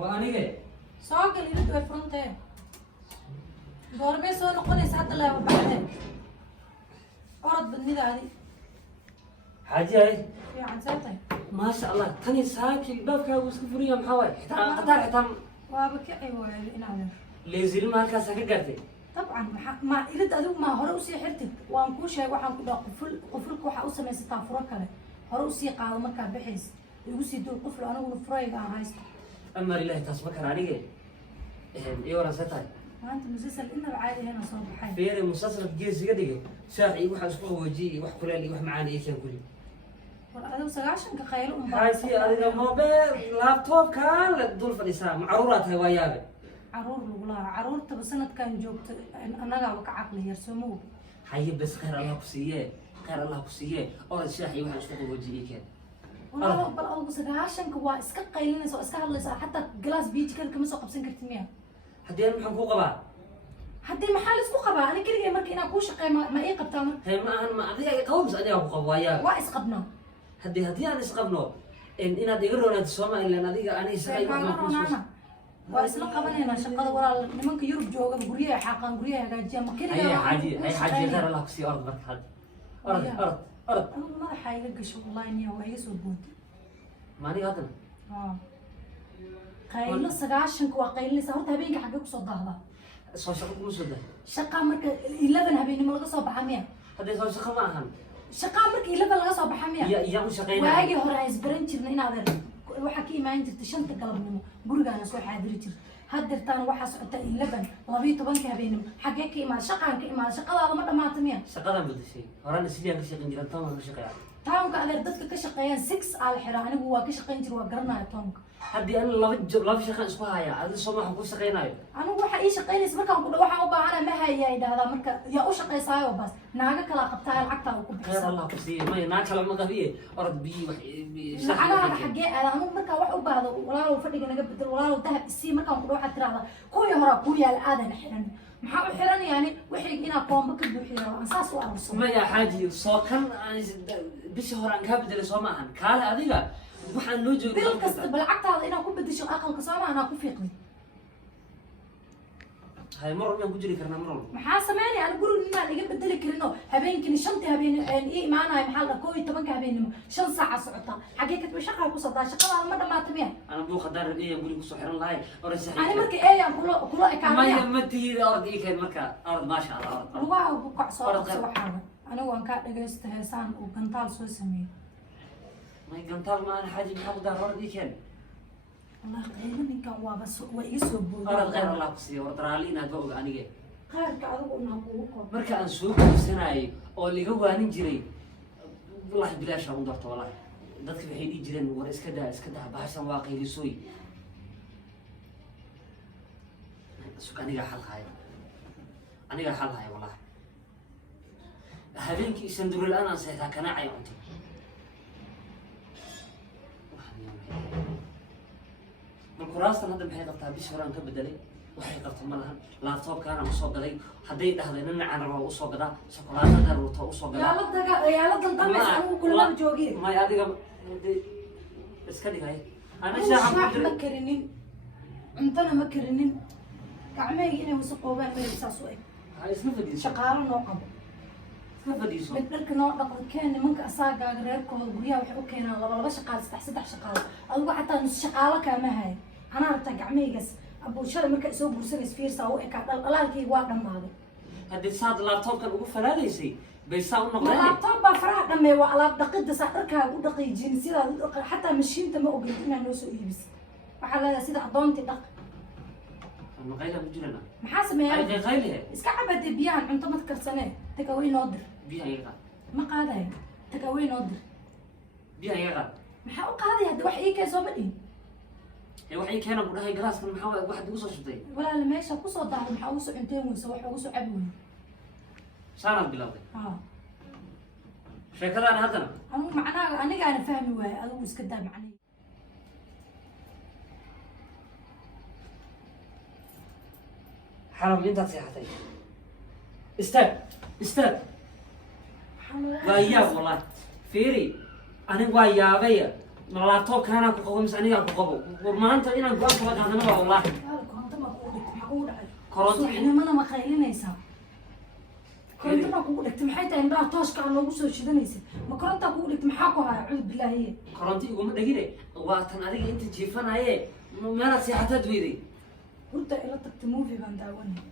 وأنا جاي ساق اللي ردوا الفرنتة دورمي سو نقولي ساعة الله بعدين أرد بالندى هذه حاجة هاي يا عن ساعتها ما شاء الله تاني ساكي بابك وسكفرية محاوي حتى وابك أيوة إن هذا ليزيل ما هالكاسة كقرتي طبعا ما إذا أدوك ما هروسي حرتي وأنكوش هاي وحنا كنا قفلك وحوسة ما يستعفرك كله هروسي قاعد مكان بحيس يوسي دول قفل أنا ونفرج عن هاي أما لله تصبك رانيجي إيه ورا ستاي ما أنت مسلسل إنه بعادي هنا صوب حي فيري مسلسل جيز قديقه ساعي وح أسبوع وجي وح كلالي وح معاني إيه كان كلي هذا وسجاشن كخيل هاي هذا موبايل لابتوب كان للدول فلسان معروضات هاي ويابه عرور والله عرور تبى سنة كان جوبت أنا جابك عقلي يرسموه هاي بس خير الله كسيه خير الله كسيه أول شيء وح أسبوع وجي كان والله بل أو سجاشن كوا إسكت قيلين سو إسكت الله حتى جلاس بيجي كده كم سوق بسنة كتيمية هدي أنا حقوق بقى حتى المحل اسمه قبا أنا كده مركي أنا كوش قيمة ما إيه قبتامر هي ما هذي قومس أنا أبو قوايا وايس قبنا هدي أنا سقبنا إن أديقرون السوما إلا أنا سقي أنا وايس لقبنا هنا شقة ورا نمك يورب جوجا بريا حقا بريا جاجيا ما كده هي حاجة غير الله كسي أرض برك أرض أنا ما حاجة قش والله إني هو يسوبون ماني هذا قيل سجاشن كوا قيل سهرت هبينك حقك صد هذا سو شقة مسودة شقة مرك 11 هبيني ملقى صوب حامية هذا سو شقة ما أهم شقة مرك 11 لقى صوب حامية يا مش شقينا واجي هرايز برنتشر إن هذا وحكي ما أنت تشنت قلبنا برجع أنا سوي حاضر تشر هدرتان وحس 11 لبيت بنك هبيني حقك ما شقة هذا مرة ما تمية شقة ما بدي شيء ورانا سيدي أنا شقة جرا تام أنا شقة تامك على ردك كشقيان 6 على حراني هو كشقين جروا قرنا تامك هدي أنا لا في شقة اسمها يا هذا سوما حقوق شقينا أنا هو حقيقي شقين اسمه كان كل واحد أبغى أنا ما هي هذا مرك يا أوش شقي صايو بس ناقة كلا قبتها العقتها وكل خير الله كسي ما يناك لما قبيه أرد بي أنا هذا حقيقي أنا مرك واحد أبغى هذا ولا لو فرق أنا قبل ولا لو ذهب السي مرك كل واحد ترى هذا كوي هرا كوي الآذان حرن محاو حرن يعني وحي إنا قوم بكل بحيرة أساس وأرسل ما يا حاجي صاكن بشهر عن كابد اللي سوما عن كاله أذيك waxaan loo joogay bil kasta balacagtaada inaa ku bedesho aqalka Soomaa anaa ku fiiqni hay mar walba ku jiri karnaa mar walba maxaa sameeyay aan guriga inaan iga bedeli karino habeenkii shanta habeen ii imaanay maxaa la 12 habeenimo 5 saac socota xagee ka timi shaqada ku sadaa shaqada ma dhamaatay miya ana buu khadar ee guriga ku soo xiran lahay oo sax ani markii eeyaan kula ekaanay ma tiida ordi keen marka ard ma sha Allah waaw ku kacso waxaan anigu waan ka dhageystay heesaan oo gantaal soo sameeyay ما يقنطر ما أنا حاجة محمد الرد يكن الله قيمة من كان وابس ويسوب أرد غير الله قصي وترالينا دوق أنا جي غير كأذو نقوله مركا أنسوق السنة أو اللي جوا نجري والله بلاش أقول ضغط والله ضغط في حين يجري ورا إسكدا بحسن واقعي لسوي سوق أنا جا حل هاي أنا جا حل هاي والله هذيك يسندور الآن أنا سيتها كناعي عندي الكراسة هذا محي قبتها بشهر أنك بدلي وحي قبتها ملها لابتوب كان أصوب دلي هدي دهلين إن عن ربع أصوب دا شوكولاتة دروتة أصوب دا يا لد الطمس أنا كلهم جوجين ما يادي قبل إسكدي هاي أنا شاح مكرنين أنتنا مكرنين كعمي هنا وسقوا بين الساسوي هاي اسمه فدي شقارة نوقب اسمه فدي سو بدك نوقب كان منك أساق غيركم البريا وحقوا كنا الله شقال استحسد شقال أو حتى نص شقالة كما هاي أنا أرتاح عمي قص أبو شر مركز سو برسل سفير ساو إكاد الله كي واقع ماذا هذا صاد اللابتوب كان أقول فلا ليسي بيساو نقطة اللابتوب بفرح لما يوالله دقيقة سأركها ودقيقة جنسية حتى مشين تما أقول إنه نوسو يبس وحلا سيدا حضنتي دق غيلها بجرنا محاسب يا هاي غيلها إسكعبت بيان أنت ما تذكر سنة تكوين نودر بيها يغا ما قاعدة تكوين نودر بيها يغا محاو قاعدة هذا وحي كيسو بدي waxay keenan ku dhahay glass kan maxaa wax ugu soo shubtay wala la meesha ku soo daahday maxaa ugu soo cunteen weyso wax ugu soo cabay saanad bilowday ha sheekadaan hadana aniga aan fahmi waay adigu iska daa macnay حرام انت صيحتي استاذ وياك والله فيري انا وياابيا laptop kana ku qabo mis aniga ku qabo maanta inaan go'aan kala qaadano waa wallahi koronto ma ku dhigtay maxaa kugu dhacay koronto subaxnimana ma qaylinaysaa koronto ma kugu dhigtay maxay tahay indhaha tooshka aan loogu soo shidanaysa ma koronta kugu dhigtay maxaa ku haya cuud bilaahiye koronto iguma dhagine waa tan adiga inta jiifanaye meelaad seexataad weyday hurda ila tagtay movie baan daawanay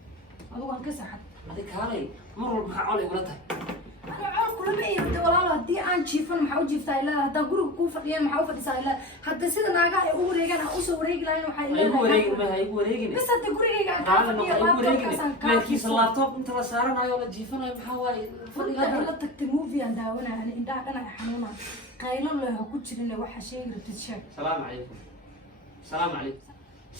adigu aan ka saxad adiga kaalay mar walba maxaa col igula tahay أنا عارف كل ما يبدأ ولا دي عن شيفن محاول جيفتا إلا هذا جروب كوفة يعني محاول فديسا إلا حتى سيدا ناقة يقول ريجان أوسو ريجلا إنه حي إلا يقول ريجن ما يقول ريجن بس هتقول ريجان تعال ما يقول ريجن ما كيس اللابتوب أنت رسالة أنا ولا جيفن أنا محاول فدي إلا تكتب موفي عند هنا يعني إن ده أنا حنونا قايلوا له كنت إنه واحد شيء بتتشاف السلام عليكم السلام عليكم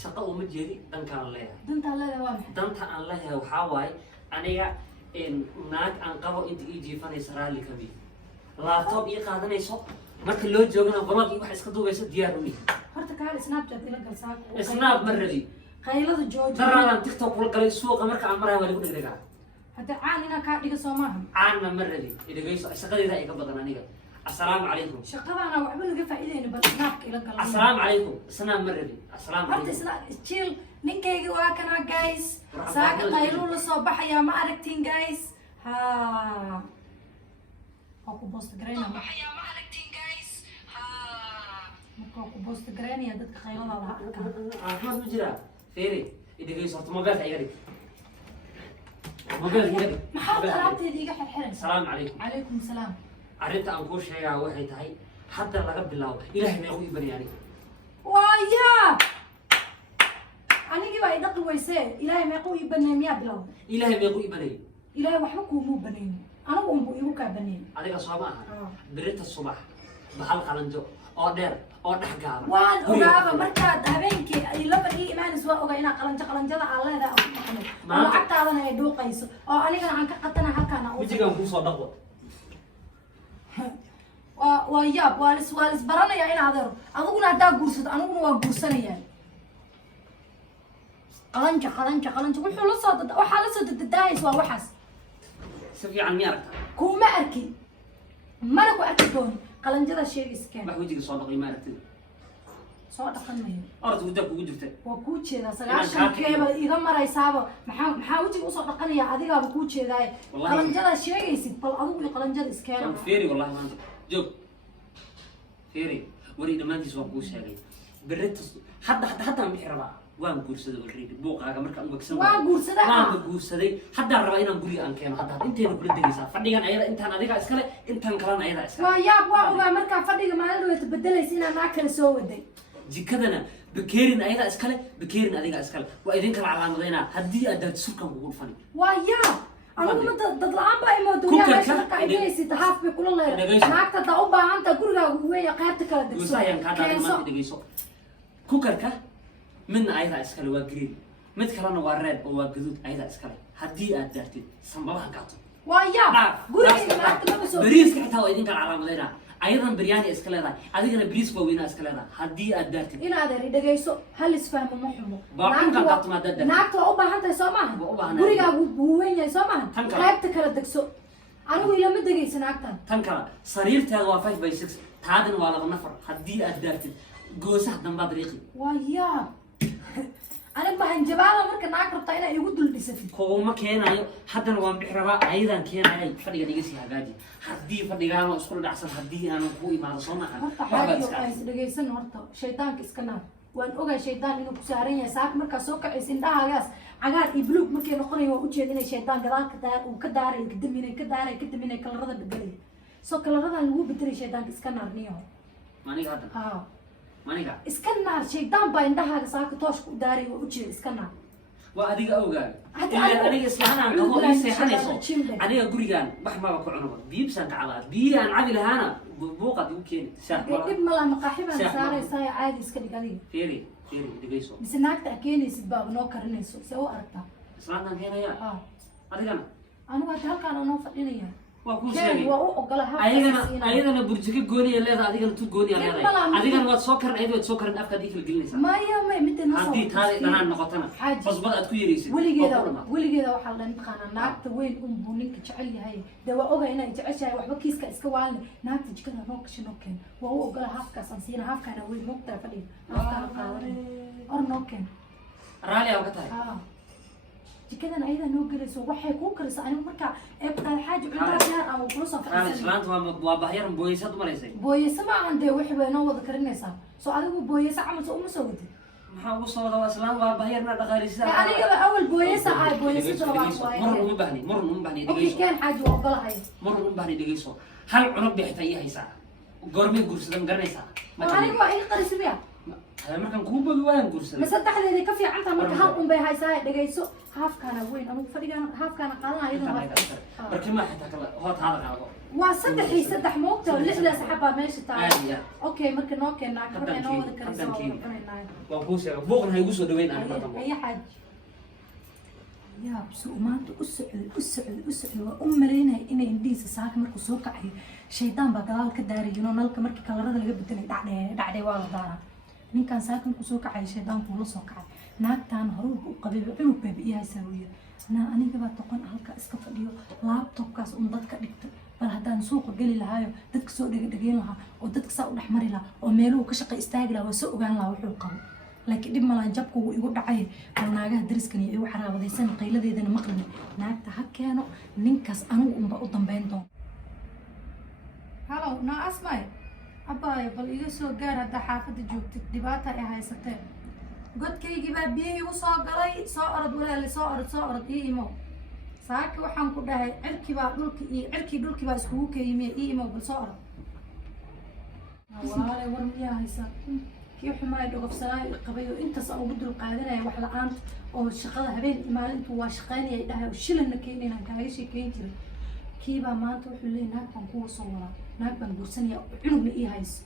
شقة ومجيري دنك الله دنت الله ده واضح دنت الله وحاواي أنا إن ناك أنقبوا أنت يجي فني سرالي كبير لابتوب يقعدنا يسوق ما كله جوجنا بلاد يروح يسكتوا بس دياروني هرتك هذا سناب شات إلى جلسات سناب مرة دي قايلوا الجوج ترى أنا تيك توك ولا قال سوق أمريكا عمرها ولا يقول لك حتى عانينا كاتي كسومهم عنا مرة دي إذا جاي سقدي ذا يقبضنا نيجا السلام عليكم شقة أنا وعبنا قفا إذا إنه بسناب إلى جلسات السلام عليكم سناب مرة دي السلام هرت عليكم سناب تشيل ninkayga waa kana guys saaka qaylo la soo baxaya ma aragtiin guys ha ku post gareena ma aragtiin guys ha ku post gareena dadka qaylada la arka ma jira feeri idiga sorto mobilka iga dhig mobilka iga dhig maxaa alaabteeda iga xirxiran السلام عليكم calaykum salaam arrinta aan kuu sheegaa waxay tahay hadda laga bilaabo ilaahay meequu ii bari aniga waya anigii baa idaqi weysee ilaahay meequu ii baneey miyaa bilow ilaahay meequu ii banayay ilaahay waxba kuumuu baneyn anigu unbuu iigu kaa baneey adiga soo ma aha birita subax bahal qalanjo oo dheer oo dhex gaaban waan ogaaba markaad habeenkii ay laba ii imaanayso waa ogaa inaa qalanjada aan leedahay aan ku dhaqmo oo lacagtaadana ay dhuuqayso oo anigana aan ka qatana halkaana wejigaan kuusoo dhaqo waa yaab waa lis baranayaa in adeero adiguna haddaa guursato aniguna waa guursanayaa qalanja wuxuu la soo waxaa la soo dadadaayaysa waa waxaas si fiican miya aragtaa kuma arkin mana ku arki doono qalanjada sheegaysa keen wax wejiga soo dhaqay ma aragtida soo dhaqan mayo orda hudda kugu jirta waa kuu jeedaa sagaashankeeba iga maraysaaba maxaa wejiga usoo dhaqanaya adigaaba kuu jeedaaye qalanjada sheegaysid bal adigu iyo qalanjada iskeena feeri wallahi maanta joog feeri wari dhammaantiis waan kuu sheegay berita hadda aan bixi rabaa waan guursaday already buuqaaga markaan u bagsan waan guursaday waan guursaday haddaan rabaa inaan guriga aan keeno hadda inteena kula degaysaa fadhigan ayada intaan adiga iskale intaan kalena ayada iskale waa yaab waa ogaa markaa fadhiga maalin dhaweyta bedelaysa inaan naa kale soo waday jikadana bakeerin ayada iskale bakeerin adiga iskale waa idin kala calaamadaynaa haddii aad daad surkan kugu dhufan waa yaab aniguna dad la-aan baa imoodo yaa meesha markaa iganaysid haaf bay kula leedahay naagta daa u baahanta gurigaagu weeya qaybta kala degso guusayaan kaa dhaaday maanta dhegeyso kukarka midna ayadaa iskale waa green mid kalena waa red oo waa gaduud ayadaa iskale haddii aad daartid sambabahan kaato waa yaab gurigayga naagta lama soo bariiska xitaa waa idin kala calaamadaynaa ayadan biryaani iska leedahay adigana bariis waaweynaa iska leedahay haddii aad daartid in adeeri dhegayso hal isfahmo ma xumo baaxunkan kaato maadaad daartid naagta waa u baahan tahay soo maaha waa u baahanahay. gurigaagu buu weyn yahay soo maaha Tan kale. qaybta kala degso anigu ilama degaysa naagtan tan kale sariirteeda waa 5x6 taadina waa 2 nafar haddii aad daartid goosaha dambaad riiqi waa yaab أنا بهنجبالة مركز ناقر طاينا يقولوا البسفي. كوما كينايو حتى لو عم بحربا أيضا كينايو فريق نيجي هاجي حدي فريق أنا أسكول أحسن حدي أنا بوي ما رصنا مرتا حاجة يقايس دقيسن مرتا شيطان كسكنا وأن أوجا شيطان إنه كسارين يساق مركز سوق عيسين ده هاجاس عقار يبلوك مكان نقري وأوجي إنه شيطان كذا كذا وكدار يقدم هنا كدار يقدم هنا كل رضا بدري سو كل رضا اللي هو بدري شيطان كسكنا رنيو ماني هذا مانيكا اسكنار شيطان باين ده هذا ساك توش كداري وأوجي اسكنار وأديك أوجا إلا أنا يسمعنا عن هو يسيحني صوت أنا أقول جان بحما بكونوا بيبسان كعلات بيان عادي لهانا بوقت يمكن ساعة قد ملا مقاحبة سارة ساي عادي اسكني قليل فيري دقيسو بس هناك تأكيني سباب نوكر نيسو سوى أرتا سمعنا كينا يا أديك أنا وقت هالك أنا نوفر إني waa kuu keen sheegay waa u ogola ayadana burjiko gooni ay leedahay adigana tu gooni ay leedahay adigana waad soo karin ayadoo waad soo karin afka adii kala gelinaysaa maya may midda noo haddii taada dhanaan noqotana basbad aad ku yaraysid weligeeda waxaa la taqaanaa naagta weyn unbuu ninka jecel yahay dee waa oga inay jeceshahay waxba kiiska iska waalin naagta jikada noo gasha noo keen waa u ogola haafkaas aan siina haafkaana weyn moogtaa fadhiga haafkaana qaadan or noo keen raali aa ka tahay jikadan ayada noo gelayso waxay kuu karisa anigu markaa ee qaad xaaji cuntaa diyaar ah oo kula soo raali islaanta waa bahyar booyaysaad u malaysay booyaysa ma ahan dee wixii bay noo wada karinaysaa soo adigu booyaysa camal soo uma soo wadid maxaa ugu soo wada waa islaan waa bahyar na dhaqaalisa anigaba awal booyaysa ah booyaysa doobaad marun uma baahni okay dhegeyso keen xaaji waa ogolahay marun uma baahni dhegeyso hal cunug bay xitaa ii haysaa goormay guursadan garanaysaa anigu waa iga qarisi miya markaan kuu bogi waayaan guursaday ma saddexdeedii ka fiicantaa marka hal un bay haysaa dhegeyso haafkaana weyn anigu fadhigaan haafkaana qaadanaya barkimaa xitaa kala hood haada qaado waa saddex moogta lixdaas xabaa meesha taala okay marka noo keenaa kabadha noo wada karisa waa wada cunaynaay waan kuu sheegay buuqna ha igu soo dhaweyn aan mar dambe ayaa xaaji yaa suu maanta u socday waa u malaynaya inay indhihiisa saaka markuu soo kacayo shaydaan baa gadaal ka daarayinoo nalka markii kalarada laga bedelay dhacdhee waa la daaraa ninkan saaka markuu soo kacayo shaydaanku la soo kacay naagtaan horuba u qabay cunug bay iyahaysaa wiya naa anigabaa toqon halka iska fadhiyo laptopkaas un dadka dhigtay bal haddaan suuqa geli lahaayo dadka soo dhegedhegeyn lahaa oo dadka saa u dhex mari lahaa oo meeluhu ka shaqa istaagi lahaa waa soo ogaan lahaa wuxuu qabo laakiin dhib malaan jabku wuu igu dhacay bal naagaha dariskan iyo igu xaraabadaysan qayladeedana maqlin naagta ha keeno ninkaas anigu unba u dambeyn doon halow naa asmay abaayo bal iga soo gaar haddaa xaafadda joogtid dhibaata ay haysatee godkaygii baa biyihii u soo galay soo orod walaali soo orod ii imo saaki waxaan ku dhahay cirkibaa dhulkibaa iskugu keeyimiye ii imo bal soo orod walaale war miyaa haysaa kii xumaay dhogofsanaayo qabay oo intaas aan ugu dul qaadanaya wax la-aanta oo shaqada habeen maalintu waa shaqaynayay dhahay oo shilanna keenaynaan kaaga sheekeyn jiray kiibaa maanta wuxuu leeyay naag baan kuwa soo wadaa naag baan guursanaya cunugna ii hayso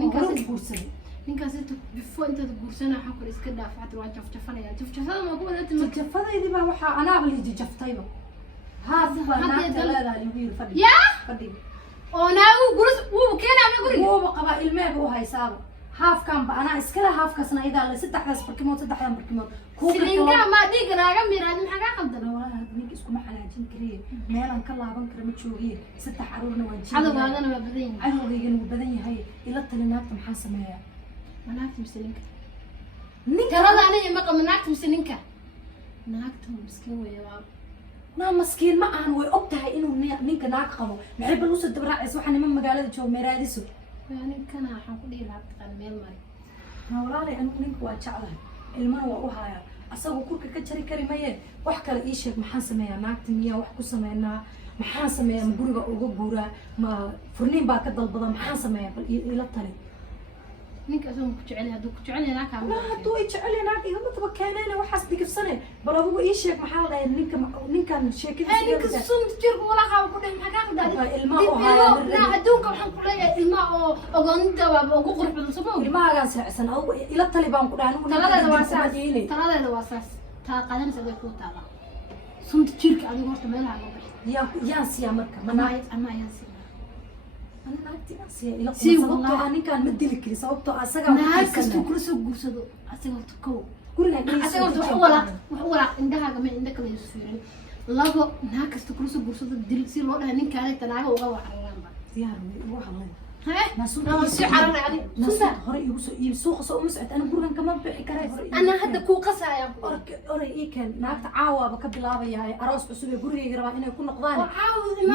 ninkaas guursaday ninkaas before intaad guursanaa waxaan kula iska dhaafacta waa jafjafanaya jafjafada ma ku wadaati jafjafadaydii baa waxaa anaaba liiji jaftayba haas baa naagta leedahay lagu yiri fadhiga oo naagu guris wuu keenaa ma guriga wuuba qabaa ilmeeba u haysaaba haafkaanba anaa iskale haafkaasna iyadaa le saddexdan barkimood silinka ma dhiiga naaga miraad maxaa kaa qaldan walahi ninka iskuma xanaajin kariye meelaan ka laaban kara ma joogiye saddex caruurna waan cadowgaagana waa badan yahay cadowgaygana wuu badan yahay ila tali naagta maxaa sameeyaa naagta mise ninka talada aniga ma qabo naagta mise ninka naagta miskiin weeye waa naa maskiin ma ahan way og tahay inuu ninka naag qabo maxay bal usoo dabraacaysa waxaa niman magaalada jooga meeraadiso ninkana waxaan ku dhihi lahaa taqaan meel mari ma walaalay anigu ninka waa jeclahay ilmana waa u hayaa asagoo kurka ka jari kari maye wax kale ii sheeg maxaan sameeyaa naagta miyaa wax ku sameynaa maxaan sameeyaa ma guriga uga guuraa ma furniin baa ka dalbada maxaan sameeyaa bal ila tali ninka asoo ku jecel hadduu ku jecel yahay naag la hadduu ay jecel yahay naag igama daba keenayna waxaas digifsane bal adigu ii sheeg maxaa la dhahay ninkan sheekadiisa ninka sun jirku wala qaabo ku dhahay maxaa ka qaldan ilma oo haya adduunka waxaan ku leeyahay ilma oo ogoonta waa ugu qurux badan soo ma ilmahaagaan seecsan adigu ila tali baan ku dhahay anigu taladeeda waa saas taa qaadanaysa aday kuu taala sunta jirka adigu horta meelaha loo baxay yaan siyaa marka ama ayaan siyaa ninkaan ma dili kari sababtoo naag kasta kula soo guursado asaga horta kow asaga horta wax u walaaq indhahaaga ma indha kale isu fiirin labo naag kasta kula soo guursado dil si loo dhahay ninkaanay tanaaga uga waxaranaanba diyaar way ugu hadlay si carana adi hore igu soo iib suuqa soo uma socod ana gurigan kama bixi karay ana hadda kuu qasaya oray ii keen naagta caawaaba ka bilaabayahay aroos cusub ee gurigayga rabaa inay ku noqdaan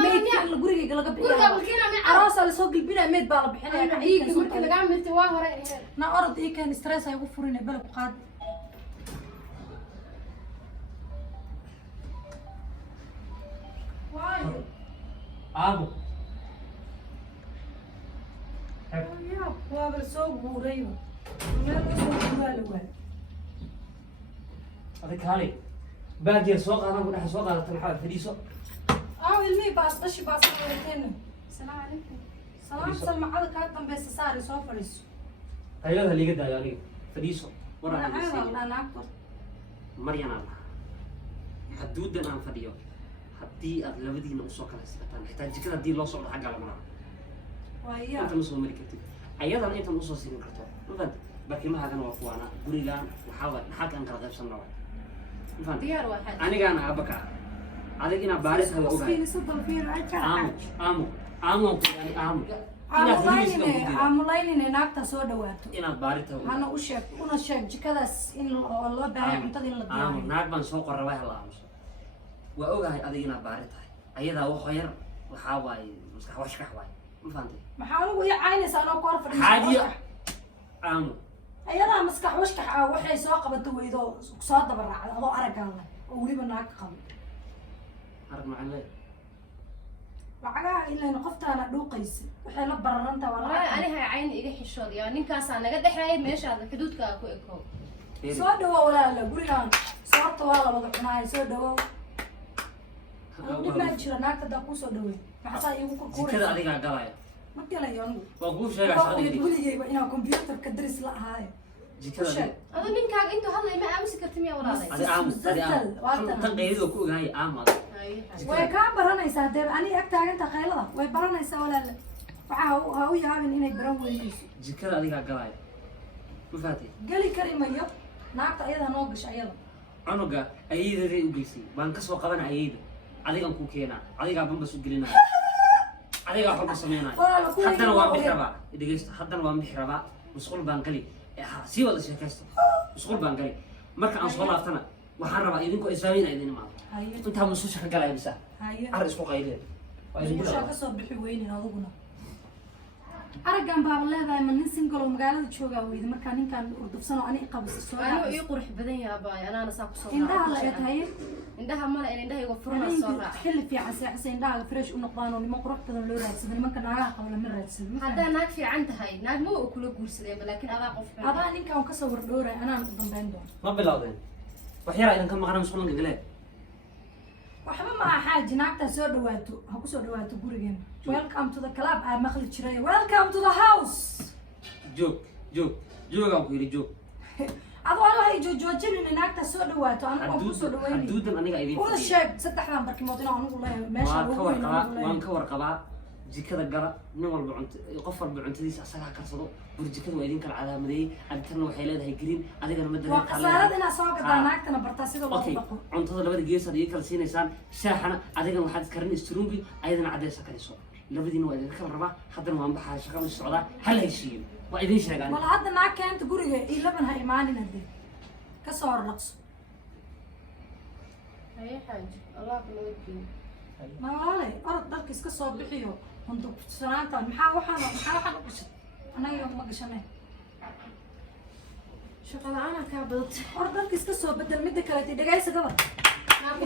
meydka gurigayga laga bixiyaa aroosaa lasoo gilbinaya meyd baa la bixinaya iiga markii lagaa mirtay waa hore na orod ii keen stress ay ugu furin bele ku qaad aabo waaba soo guurayba meel kasoo guuraa la waay adig kaalay baageer soo qaadan ku dhexa soo qaadata maxaa fadhiiso aaw ilmihii baas dhashi baasna wadateena asalaamu calaykum salaam salmacada kaa dambeysa saari soo fadhiiso qaylada liiga daayo aniga fadhiiso naagta maryan aan lahaa haduudan aan fadhiyo haddii aad labadiina usoo kala sibataan xitaa jikada haddii loo socdo xagga lama laha waya inta ma soo mari kartid ayadana intan usoo siin karto mafahant barkimahaagana waa kuwaana gurigaan waxaa waay dhaxalkaan kala qaybsanna waay mafahant diyaar waa xaaj anigaana aabaka adig inaa baaris hada ogahay aamu yani aamu aamulaynin naagta soo dhawaato inaad baarita hana u sheeg una sheeg jikadaas in loo baahay cuntada in la aamu diyaariyo naag baan soo qorrabay hala aamuso waa ogahay adig inaad baari tahay ayadaa wax yar waxaa waaye maskax washkax waaye ma fahantay maxaa anigu ii caynaysa anoo ku hor xaadiya fadhiisa aamu ayadaa maskax washkax ah waxay soo qabato weydo soo daba raacda adoo araggaan leh oo weliba naag qabo arag macale lacagaha ilayna qoftaana dhuuqaysa waxay la bararantaa waa والله lacag أنا هاي عين إيجا حشود يا نينكاس أنا قد حياي ماشي هذا حدود كأكو إكو soo dhawow walaala gurigaan sababta waa la wada cunaaya soo dhawow dhimaa jira naagta hadaa kuu soo dhawey maxasaa iigu jikada kurkuuraysa adigaa galaya ma gelayo anigu waa kuu sheegaa shaqadii weligeyba inaan computerka daris la ahaayo jikada sheeg هذا نينكاك أنتو هذا ما أمسك كرتمية ولا هذا adi aamu adi aamu tan qeydida ku ogahay aamu adag way kaa baranaysaa dee ani ag taaganta qaylada way baranaysaa walaala waxaa ha u yaabin inay baran weynayso jikada adigaa galaya ma fahatay geli kari mayo naagta ayada noo gasha ayada cunuga ayaydaday u geysay baan kasoo qabana ayayda adigan kuu keenaa adigaa bambas u gelinaya adigaa xolba sameynaya walaala kuwa haddana waa bixi rabaa dhegeysto haddana waa bixi rabaa musqul baan gali sii wada sheekaysto musqul baan gali marka aan soo laaftana waxaan rabaa idinkoo islaamina idin imaado haye intaa mususha ka galaya bisa haye ar isku qaydeen waa idinku mushaa dhawa kasoo bixi weynin aduguna araggan baaba leedahay ma nin single oo magaalada joogaa weyda markaa ninkaan urdufsan oo ani qabisa soo أنا dhaafaysa يقرح بدن يا باي أنا نساق صوت indhaha la eed haye عندها ملا إن عندها يوفرنا habeenkii الصراع xilli fiican seexasa indhahaga fresh u noqdaan oo niman qurux badan loo raadsada nimanka naagaha qabo lama raadsado ma هذا ناك في عندها هاي ناك مو كل جورس لكن هذا قف adaa ninkaan kasoo wardhooray anaan u dambeyn doon ma bilowdeen wax yaraa idinka maqana musqulanka galee waxba ma aha xaaji naagtaa soo dhawaato ha kusoo dhawaato gurigeena welcome to the club aa maqli jiray welcome to the house joog joogaan ku yidhi joog adoo ana hay joojinina naagtaa soo dhawaato anigu waan kusoo dhaweynay haduudan aniga idin una sheeg saddexdan barkimood inaan anigu leeyahay meesha ugu weyn anigu waan leeyahay ka warqabaa jikada gala nin walba qof walba cuntadiisa asagaa karsado bur jikada waa idin kala cadaamadeeyey cabitarna waxay leedahay green adigana ma waa khasaarad inaad soo gadaa Ah. naagtana bartaa sida loo okay dhaqo cuntada labada geesaad ii kala siinaysaan shaaxana adigana waxaad karin strungi ayadana cadaysa kariso labadiina waa idinka kala rabaa haddana waan baxaa shaqa u socdaa hala heshiiyo waa idin sheegaan wala hadda naag keenta guriga iyo laban ha imaanin hadee kasoo horlaqso هاي حاج الله كله يكفي maalay orod dharka iska soo bixiyo hundugsanaanta maxaa waxaan u gashay anaga ma gashanay شغلة أنا كابت orod dharka iska soo bedel midda kaleeti dhegaysa gabad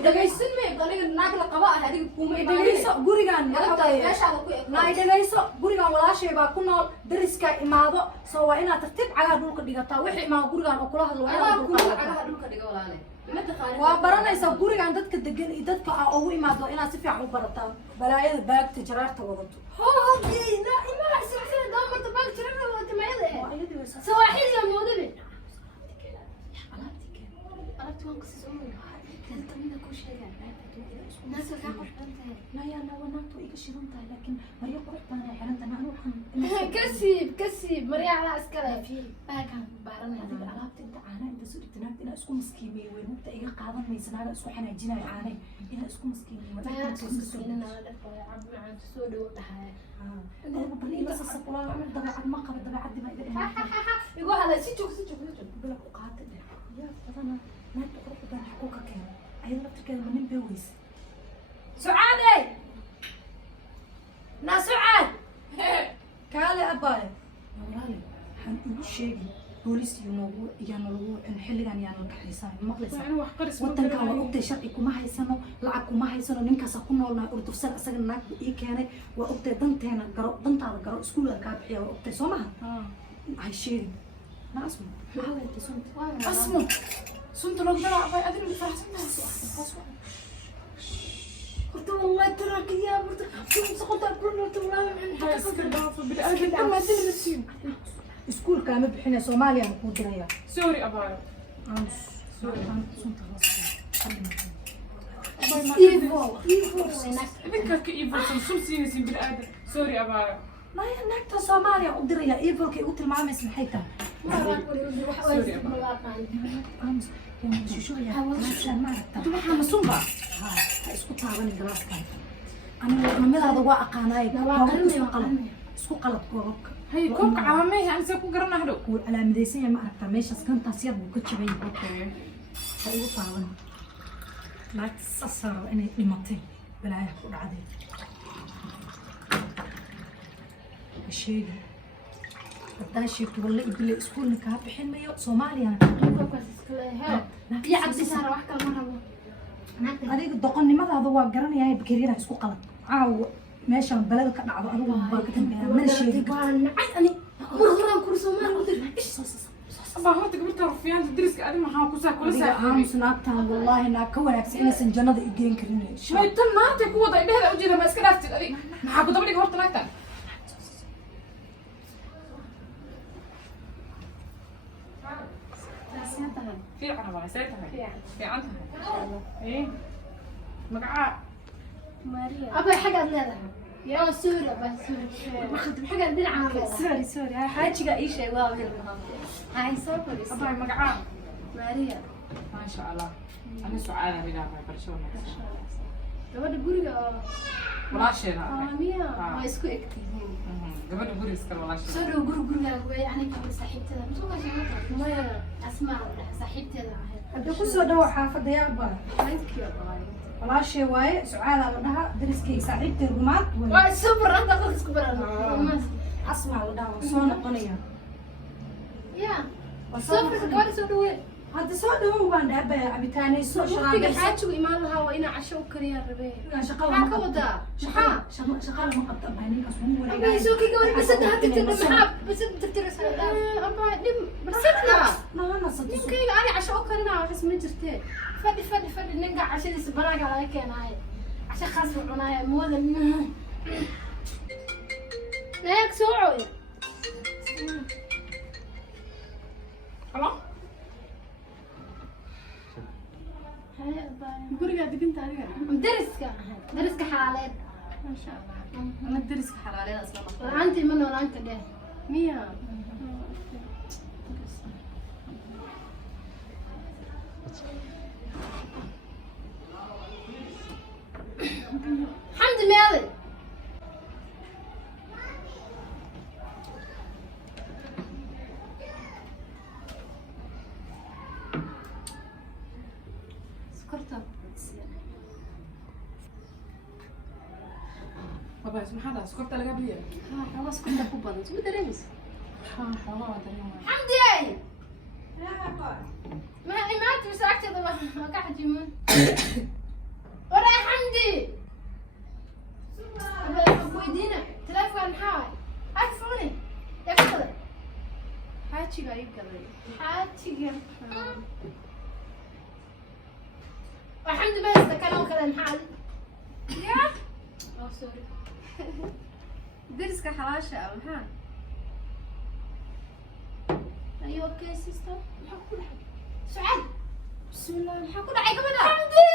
dhagaysan may aniga naag la qaba ah adiga kuma dhegayso gurigan waxa waaye naa dhegayso gurigan walaashay baa ku nool dariskaa imaado soo waa inaad tartiib cagaar dhulka dhigataa wixii imaado gurigan oo kula hadlo waa inaad dhulka dhigataa dhulka dhiga walaale ma taqaan waa baranaysaa gurigan dadka degan iyo dadka aa ugu imaado inaad si fiican u barataa balaayada baagta jaraarta wadato هذه لا ما سمعت دامرت باك ترى ولا تميده waa iyadii way saas سواحل يا مودبي عرفت وين قصص امي كنت من كل شيء الناس كانوا قرحانتها لا يا لا wanaagtu iga shidan tahay laakiin maryo qurux badan ay xiran tahay anigu waxaan كسب مريا على عسكري في باكان بارنا adiga alaabta inta caana inta soo dhigta naagta inaa isku maskiimay wey mugta iga qaadan maysa naaga isku xanaajinaya caanay inaa isku maskiimay ما تسكين على عبد عن سود ودحايا adigu bal ila sasaqulaa dabeecad ma qaba dabeecadii baa iga dhiman يقول هذا سيجوك سيجوك bila ku qaata dheh yaa badana naagta qurux badan xaquu ka keenay ayada laftirkeeda ma nin bee weysa sucaade naa sucaad kaale abaaye walaale waxaan igu sheegi boolis iyo noogu iyo nalagu xilligan yaa nala kaxaysaa maqlaysaa wadankan waa ogtay sharci kuma haysano lacag kuma haysano ninkaasaa ku noolnahay urdufsan isaga naagba ii keenay waa ogtay danteena garo dantaada garo iskuulada kaa bixiya waa ogtay soo maha hay sheegin na asmo maxaa weentay sunta اسمه صنت لو طلع باي ادري الفرحه قلت والله تراك يا برت شوف سقطت كل والله من حاجه ما ادري مسين iskuulka ma bixinay Soomaaliya ku diraya سوري أبايا sunta hoos idinkaad ka iibulsan sun siinaysin bini-aadan sorry abaayo maya naagta soomaaliya u diraya evilka igu tilmaamaysa maxay tahay waxaa masunba ha isku taabanin galaaskan aniga warnimadaada waa aqaanaay isku qalab koobabka hay koobka calaamay anse ku garanahdo wuu calaamadaysan yahay ma aragtaa meeshaas kantaas yar buu ka jabay ha igu taaban naagta sasaa raba inay dhimatay balaayaha ku dhacday sheega hadaa sheegto walle ibile iskuulna kaa bixin mayo soomaaliyana adiga doqonnimadaada waa garanayaa bakeryada isku qalad caawa meeshaan balada ka dhacdo adigu baa ka dambeeya mana sheegi abaa horta gabadha rufiyaanta dariska adi maxaa kusaa kula aamus naagtaan wallaahi naag ka wanaagsan inaysan jannada i geen karin maytan naagtay ku wada indheheeda ujeeda ma iska dhaaftid adig maxaa ku daba dhiga horta naagtan fiican abaa see tahay fiican tahay magacaa أبا حاجة لا يا سوري أبا سوري ما خدت حاجة دلعة sorry حاجة أي شيء واضح هاي سوري abaa magacaa ماريا ما sha allah ani sucaada rigaa barshona gabadha guriga oo walaasheena miya waa isku egtihiin gabadha guriga iskale walaasheena soo dhow guriga way aniga saaxiibteeda musuqa sheegay maya asmaa saaxiibteeda ahayd hadda ku soo dhawo xaafadda yaaba thank you walaashay waaye sucaada la dhaha dariskay saaxiibtay rumaad waa super anta qofka isku baran asmaa la dhaha soo noqonaya ya super gabadha soo dhawe hadda soo dhawow baan dhaabaya cabitaanay soo waqtiga shaqaale xaajigu imaan lahaa waa inaa casho u kariyaa rabee shaqada maxaa ka wadaa shaqada ma qabta baa ninkaas ugu أبا wareegay يسوق يقول بس أنت هتكتب محاب بس أنت ترترس أبا دم بس أنا nahana sadis يمكن أنا عشان أكلنا بس ما جرتين فدي نقع عشان يسبراك على كان هاي عشان خاص عناية مو ذا ناك سوعي خلاص هاي أبا gurigaa deginta adiga درسك حالات ما sha allah ana dariska xalaaleeda isla noqon أنت من ولا أنت ده miya حمد مالي سكرتها abaa maxaa dhaha sokorta laga biya ها سكرتها كوبا شو دريمس ha xoogaa waa dareemaya حمدي ما تمسكت هذا ما قاعد يمون ورا حمدي ويدينا تلفون حاي عرفوني يكسر xaajiga ay galay حاجي وحمدي ما يستكلم كلام حال يا سوري dariska xalaasha ah maxaa ايوه اوكي سيستر سعاد بسم الله محاكو داعي قبل حمدي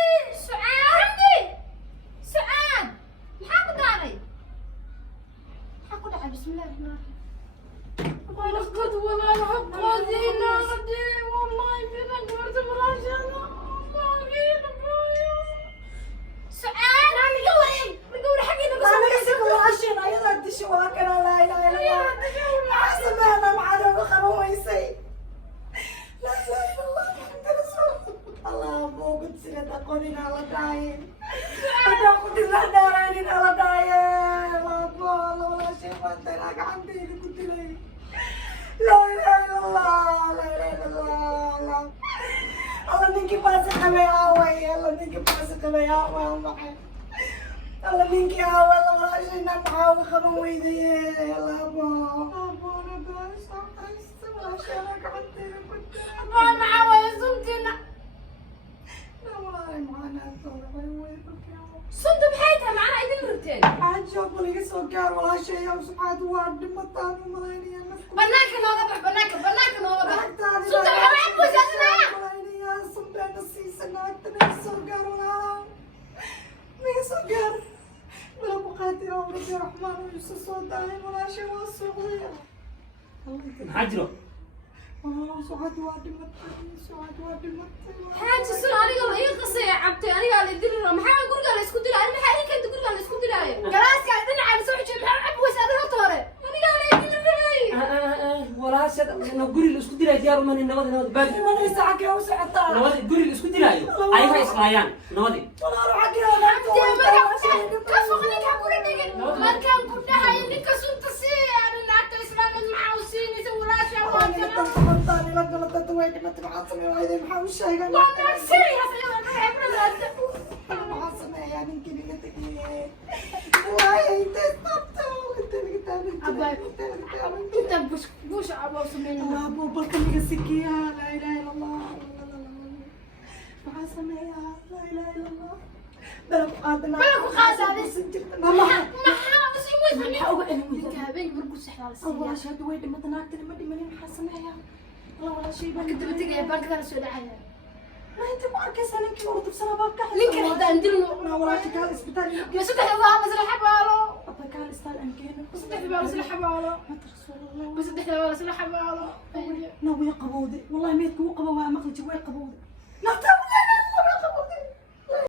سعاد محاكو داعي بسم الله الرحمن الرحيم ولا قد ولا الحق قادينا ردي والله فينا قبرت بلاشنا سعاد انا مقوري حقي أنا كسب وعشان أيضا تشوا كنا لا إله إلا الله حسب أنا معنا بخرويسي لا إله إلا الله محمد رسول الله أبو قد سيرت أقولين على داين أنا قد لا دارين على داين الله أبو الله ولا شيء ما تلاقى عندي اللي قلت لي لا إله إلا الله لا إله إلا الله الله نيجي باسق يا هواي الله نيجي باسق يا هواي معي الله منك يا والله والله إننا معاوي خلوا ويدي يلا أبو أنا بس عشانك عندي ما معاوي سمتنا لا والله معنا صند بحياتها معنا ايدين مرتين عاد شوفوا لي سكر ولا شيء يا سعاد وارد مطان وملايين يا بناك نوضح بناك نوضح صند بحياتها بوساسنا ملايين يا صبي نسيس أنا أكتب سكر ولا maxaa jiro حاجة سن أنا قال إيه قصة عبتي أنا قال يدري ما حاول قول قال يسكت لا أنا حالي كنت قول قال يسكت لا galaas kaa dhinaca soo xijin maxaa cab weys adiga toore أنا قال يدري walaasha guri la isku dilaayo diyaar uma nihin nabadi baadi nabadi guri la isku dilaayo ayaga islaayaan nabadi كفقني كقول لك ما كان كلها إنك سنت سير إنك الإسلام المعوسين ولا شيء والله سيريس انت بوش ابو سمينا ابو بلكن سكيا لا اله الا الله مع سميها لا اله الا الله بلك قادنا بلك قادنا ما حاوس يموت ما اوغ اني انت هبين برقص سحر الله شهد وين ما تناكتني ما دي منين حسميها والله ولا شيء كنت بتقي بانك انا سو دحيا ما انت ما اركز انا كي ورد بسنه باك لينك هذا نديرو ما ولا شيء قال اسبتال يا صدق الله مسرح حبالو ابا قال استال انكينا صدق بالو مسرح حبالو ما ترسول الله بس صدق بالو مسرح حبالو نوي قبودي والله ميت كو قبوا ما مخلج وين قبودي